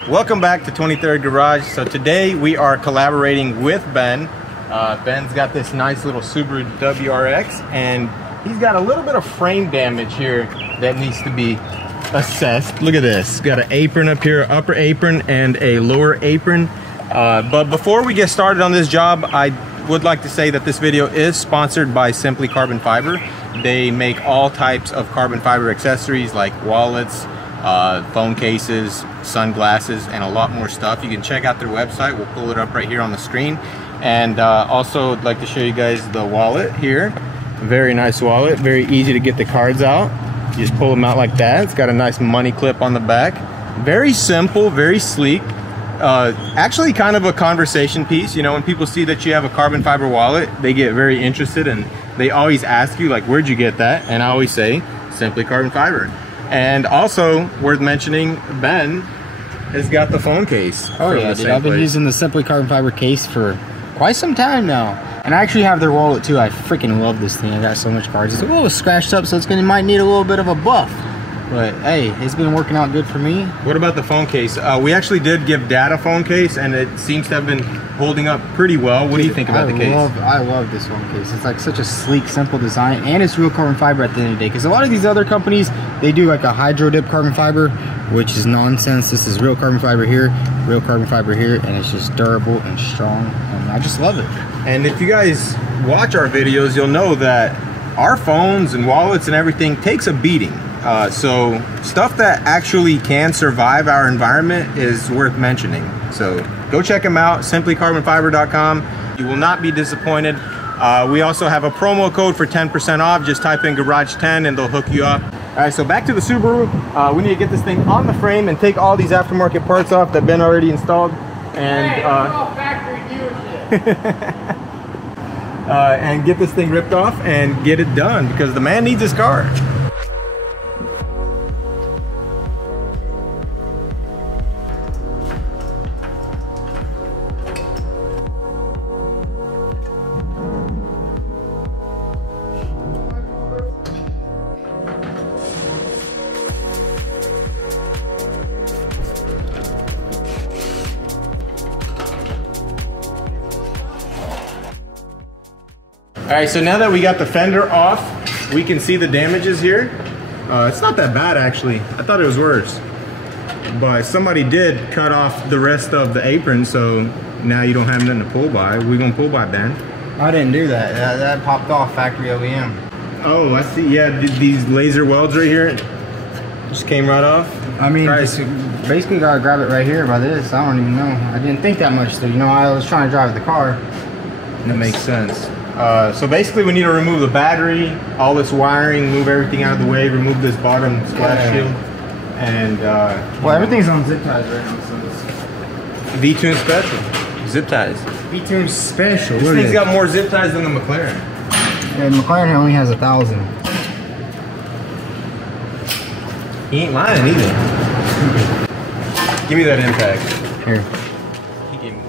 Welcome back to 23rd Garage. So today we are collaborating with Ben. Ben's got this nice little Subaru WRX, and he's got a little bit of frame damage here that needs to be assessed. Look at this. Got an apron up here, upper apron and a lower apron. But before we get started on this job, I would like to say that this video is sponsored by Simply Carbon Fiber. They make all types of carbon fiber accessories like wallets, phone cases, sunglasses, and a lot more stuff. You can check out their website. We'll pull it up right here on the screen. And also I'd like to show you guys the wallet here. Very nice wallet, very easy to get the cards out. You just pull them out like that. It's got a nice money clip on the back. Very simple, very sleek. Actually kind of a conversation piece. You know, when people see that you have a carbon fiber wallet, they get very interested and they always ask you, like, where'd you get that? And I always say, Simply Carbon Fiber. And also worth mentioning, Ben has got the phone case. Oh yeah, dude, I've been using the Simply Carbon Fiber case for quite some time now. And I actually have their wallet too. I freaking love this thing. I got so much cards. It's a little scratched up, so it's might need a little bit of a buff. But hey, it's been working out good for me. What about the phone case? We actually did give Dad a phone case, and it seems to have been holding up pretty well. What do you think about the case? I love this phone case. It's like such a sleek, simple design, and it's real carbon fiber at the end of the day. Because a lot of these other companies, they do like a hydro dip carbon fiber, which is nonsense. This is real carbon fiber here, real carbon fiber here, and it's just durable and strong, and I just love it. And if you guys watch our videos, you'll know that our phones and wallets and everything takes a beating. So stuff that actually can survive our environment is worth mentioning. So go check them out, simplycarbonfiber.com. You will not be disappointed. We also have a promo code for 10% off. Just type in Garage 10 and they'll hook you up. All right, so back to the Subaru. We need to get this thing on the frame and take all these aftermarket parts off that Ben already installed. And hey, all factory dealership. And get this thing ripped off and get it done because the man needs his car. All right, so now that we got the fender off, we can see the damages here. It's not that bad, actually. I thought it was worse. But somebody did cut off the rest of the apron, so now you don't have nothing to pull by. We're gonna pull by, Ben. I didn't do that. That popped off factory OEM. Oh, I see. Yeah, these laser welds right here just came right off. I mean, just basically gotta grab it right here by this. I don't even know. I didn't think that much, though. You know, I was trying to drive the car. That makes sense. So basically we need to remove the battery, all this wiring, move everything out of the way, remove this bottom splash shield, and well, everything's on zip ties right now, so it's Vtuned special. Zip ties. Vtuned special. This thing's got more zip ties than the McLaren. Yeah, the McLaren only has 1,000. He ain't lying either. Give me that impact. Here. He gave me.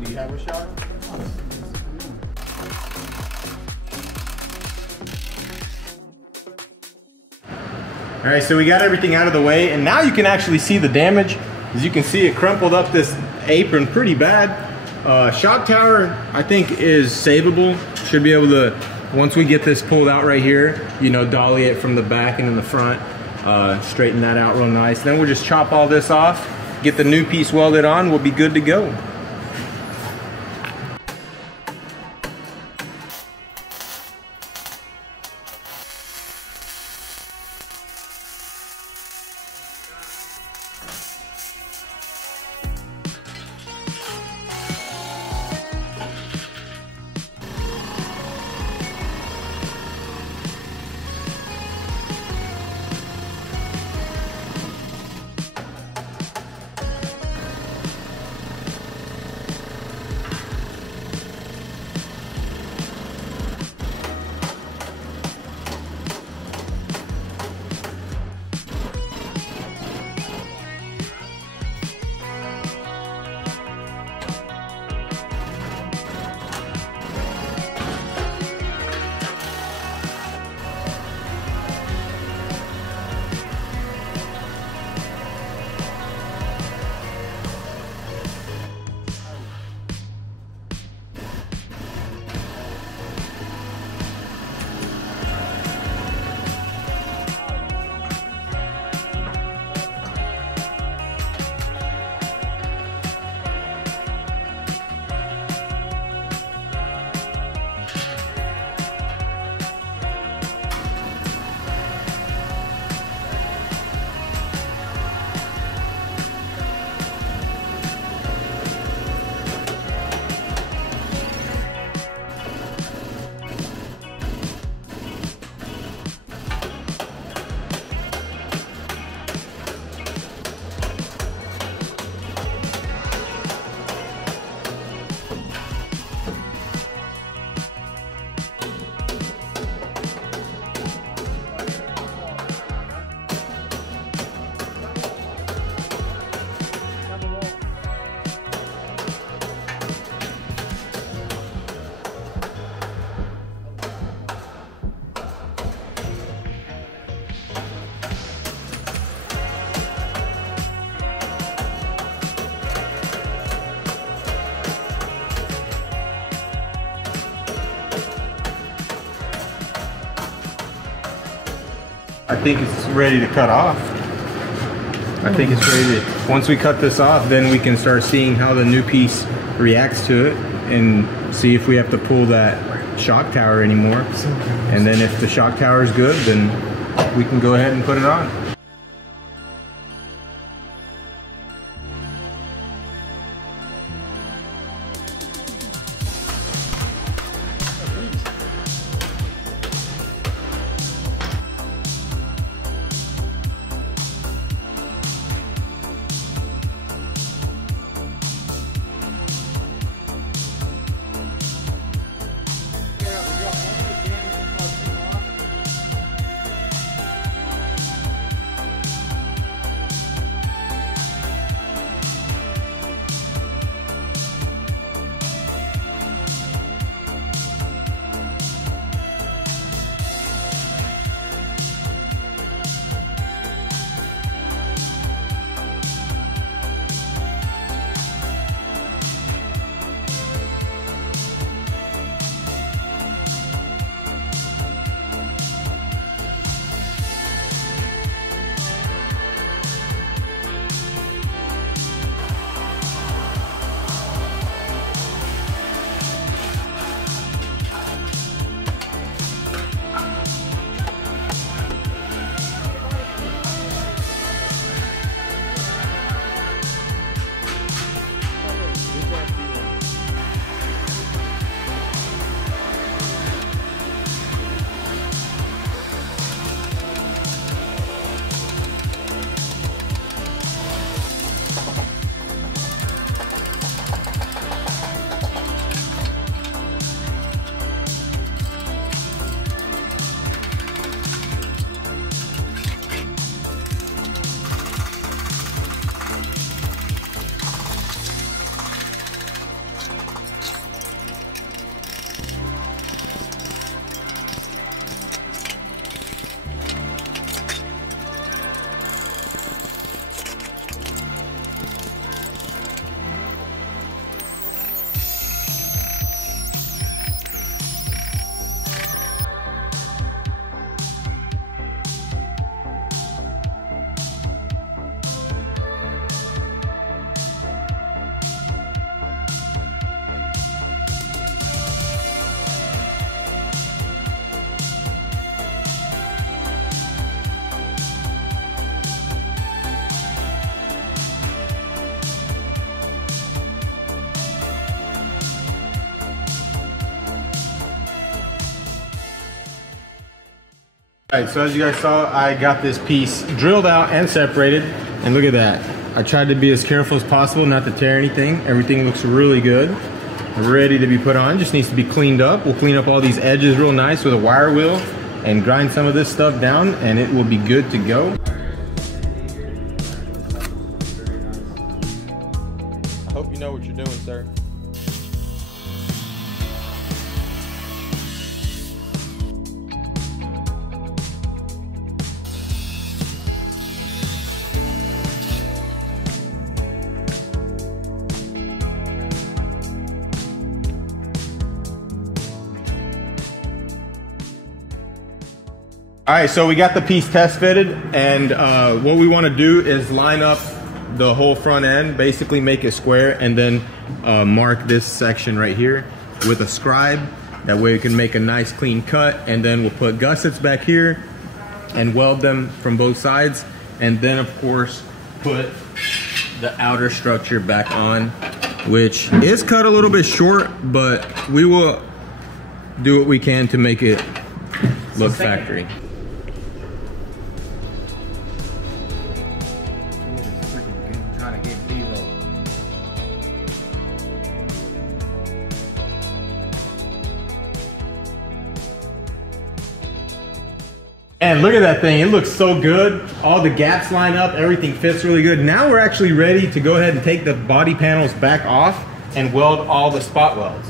Do you have a shot? All right, so we got everything out of the way, and now you can actually see the damage. As you can see, it crumpled up this apron pretty bad. Shock tower, I think, is savable. Should be able to, once we get this pulled out right here, you know, dolly it from the back and in the front, straighten that out real nice. Then we'll just chop all this off, get the new piece welded on, we'll be good to go. I think it's ready to cut off. I think it's ready to, once we cut this off, then we can start seeing how the new piece reacts to it and see if we have to pull that shock tower anymore. And then if the shock tower is good, then we can go ahead and put it on. Alright, so as you guys saw, I got this piece drilled out and separated, and look at that. I tried to be as careful as possible not to tear anything. Everything looks really good, ready to be put on. Just needs to be cleaned up. We'll clean up all these edges real nice with a wire wheel and grind some of this stuff down, and it will be good to go. I hope you know what you're doing, sir. All right, so we got the piece test fitted, and what we want to do is line up the whole front end, basically make it square, and then mark this section right here with a scribe. That way we can make a nice clean cut, and then we'll put gussets back here and weld them from both sides, and then of course put the outer structure back on, which is cut a little bit short, but we will do what we can to make it look factory. And look at that thing, it looks so good. All the gaps line up, everything fits really good. Now we're actually ready to go ahead and take the body panels back off and weld all the spot welds.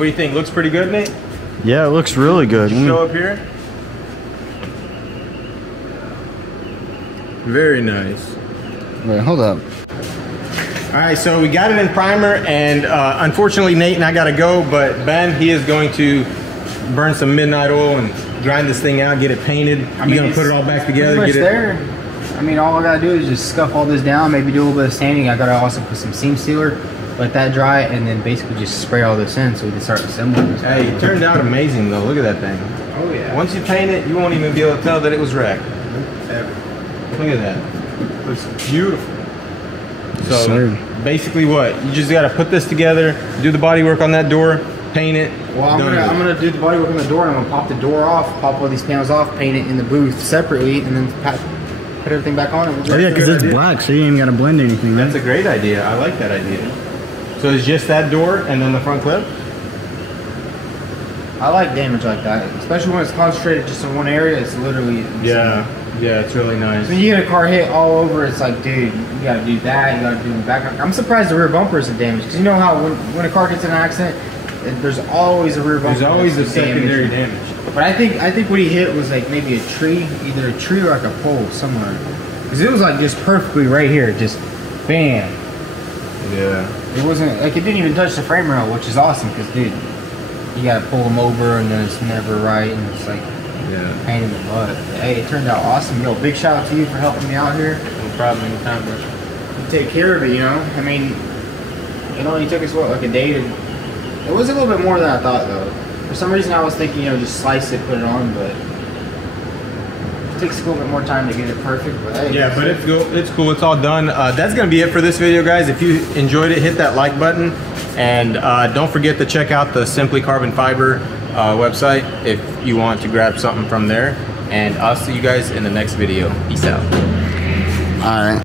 What do you think? Looks pretty good, Nate? Yeah, it looks really good. Show up here. Very nice. Wait, hold up. All right, so we got it in primer, and unfortunately Nate and I gotta go, but Ben, he is going to burn some midnight oil and grind this thing out, get it painted. You're gonna put it all back together, get it there. I mean, all I gotta do is just scuff all this down, maybe do a little bit of sanding. I gotta also put some seam sealer, let that dry, and then basically just spray all this in so we can start assembling. Hey, it turned out amazing though. Look at that thing. Oh yeah. Once you paint it, you won't even be able to tell that it was wrecked. Ever. Look at that. Looks beautiful. So basically what? You just gotta put this together, do the body work on that door, paint it. Well, I'm gonna do the body work on the door, and I'm gonna pop the door off, pop all these panels off, paint it in the booth separately, and then put everything back on it. Oh yeah, because it's black, so you ain't even gotta blend anything. That's a great idea. I like that idea. So it's just that door and then the front clip? I like damage like that, especially when it's concentrated just in one area. It's literally yeah, it's really nice. When you get a car hit all over, it's like, dude, you gotta do that, you gotta do the back. I'm surprised the rear bumper isn't damaged, because you know how when a car gets in an accident, there's always a rear bumper. There's always a secondary damage. But I think what he hit was like maybe a tree, either a tree or like a pole somewhere, because it was like just perfectly right here, just bam. Yeah. It wasn't like it didn't even touch the frame rail, which is awesome, because dude, you gotta pull them over and then it's never right, and it's like pain in the butt. Hey, it turned out awesome. Yo, big shout out to you for helping me out here. No problem, anytime, bro. You take care of it, you know. I mean, it only took us what, like a day to. It was a little bit more than I thought, though. For some reason, I was thinking, you know, just slice it, put it on, but it takes a little bit more time to get it perfect. But hey, yeah, but it's cool. It's cool. It's all done. That's gonna be it for this video, guys. If you enjoyed it, hit that like button, and don't forget to check out the Simply Carbon Fiber website if you want to grab something from there. And I'll see you guys in the next video. Peace out. All right.